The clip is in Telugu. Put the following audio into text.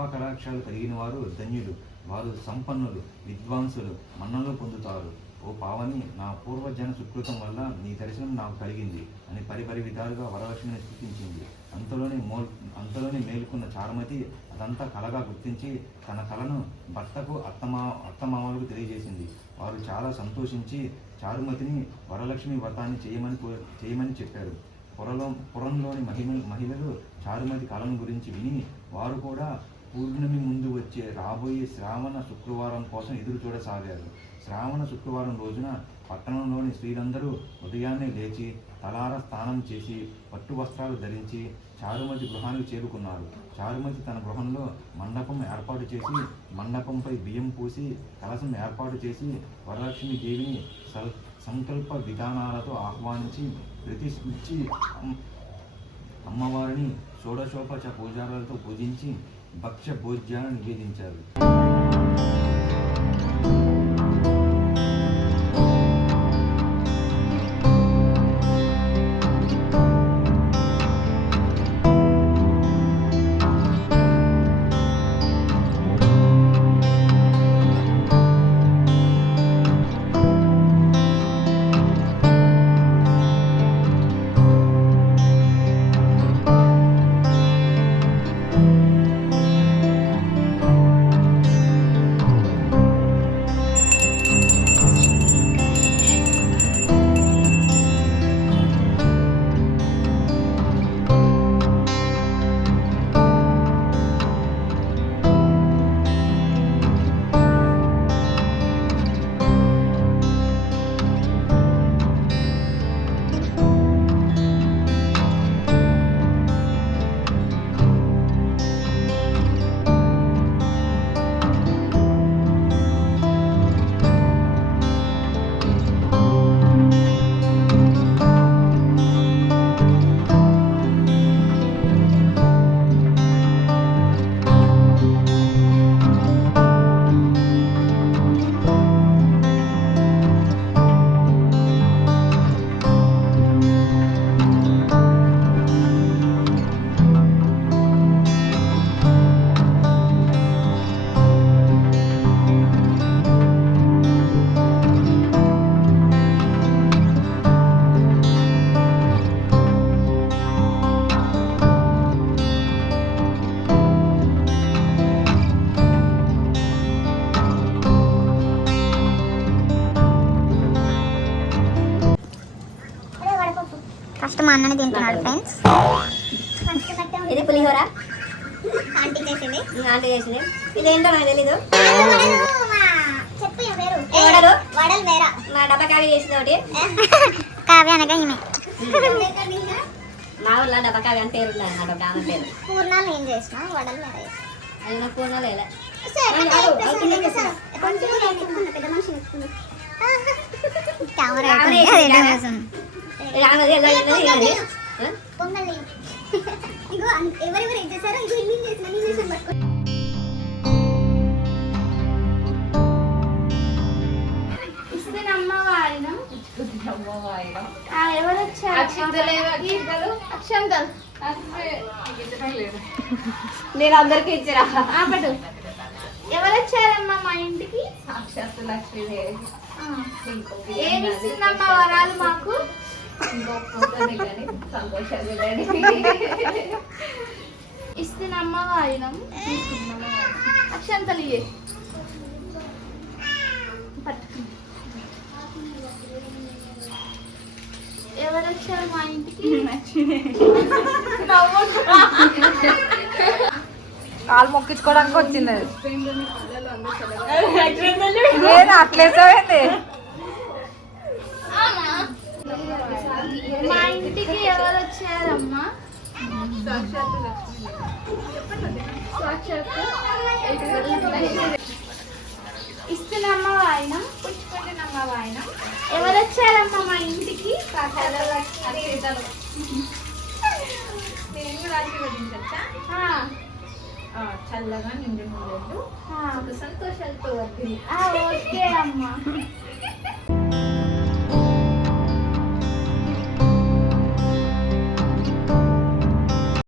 కృపా కటాక్షాలు కలిగిన వారు ధన్యులు, వారు సంపన్నులు, విద్వాంసులు, మన్ననలు పొందుతారు. ఓ పావని, నా పూర్వజన సుకృతం వల్ల నీ దర్శనం నాకు కలిగింది అని పరిపరి విధాలుగా వరలక్ష్మిని స్తుతించింది. అంతలోనే మేలుకున్న చారుమతి అదంతా కలగా గుర్తించి తన కలను భర్తకు అత్తమామలకు తెలియజేసింది. వారు చాలా సంతోషించి చారుమతిని వరలక్ష్మి వ్రతాన్ని చేయమని చెప్పారు. పురంలోని మహిళలు చారుమతి కళను గురించి విని వారు కూడా పూర్ణిమి ముందు వచ్చే రాబోయే శ్రావణ శుక్రవారం కోసం ఎదురు చూడసాగారు. శ్రావణ శుక్రవారం రోజున పట్టణంలోని స్త్రీలందరూ ఉదయాన్నే లేచి తలార స్నానం చేసి పట్టు వస్త్రాలు ధరించి చారుమతి గృహానికి చేరుకున్నారు. చారుమతి తన గృహంలో మండపం ఏర్పాటు చేసి మండపంపై బియ్యం పూసి కలశం ఏర్పాటు చేసి వరలక్ష్మి దేవిని సంకల్ప విధానాలతో ఆహ్వానించి ప్రతిష్ఠించి అమ్మవారిని షోడశోపచ పూజారాలతో పూజించి భక్ష్య భోజ్యాలను నివేదించారు. ఫస్ట్ మా అన్నని తింటున్నాడు ఫ్రెండ్స్. ఇది పులిహోర ఆంటీ చేసింది. ఇదేంటో నాకు తెలీదు. చెప్పు పేరు. వడలు వడలు వేరా. మా డబ్బా కావ్య చేసింది ఒకటి. కావ్య అనగా ఈమె. మా ఊళ్ళో డబ్బా కావ్య అని పేరు ఉన్నాయి. నాకు ఆమె పేరు. పూర్ణాలు ఏం చేసినా వడలు వేరా. అది నాకు పూర్ణాలు వేయలే. ఎవరెవరు ఏం చేశారో ఇది చేసిన ఎవరు నేను అందరికి ఇచ్చిరా. ఎవరు వచ్చారమ్మా మా ఇంటికి? సాక్షాత్తు లక్ష్మీదేవి. ఏమి ఇస్తుందమ్మా వరాలు మాకు? ఇస్తున్నమ్మ వాయినం అక్షంతలు ఎవరు వచ్చారు మా ఇంటికి? కాలు మొక్కించుకోవడానికి వచ్చింది. అట్లే మా ఇంటికి ఎవరు వచ్చారమ్మా? ఇస్తున్నమ్మ వాయినం పుచ్చుకుంటున్నమ్మ వాయినం. ఎవరు వచ్చారమ్మా మా ఇంటికి? చల్లగా నిండు సంతోషాలతో ఓకే అమ్మా.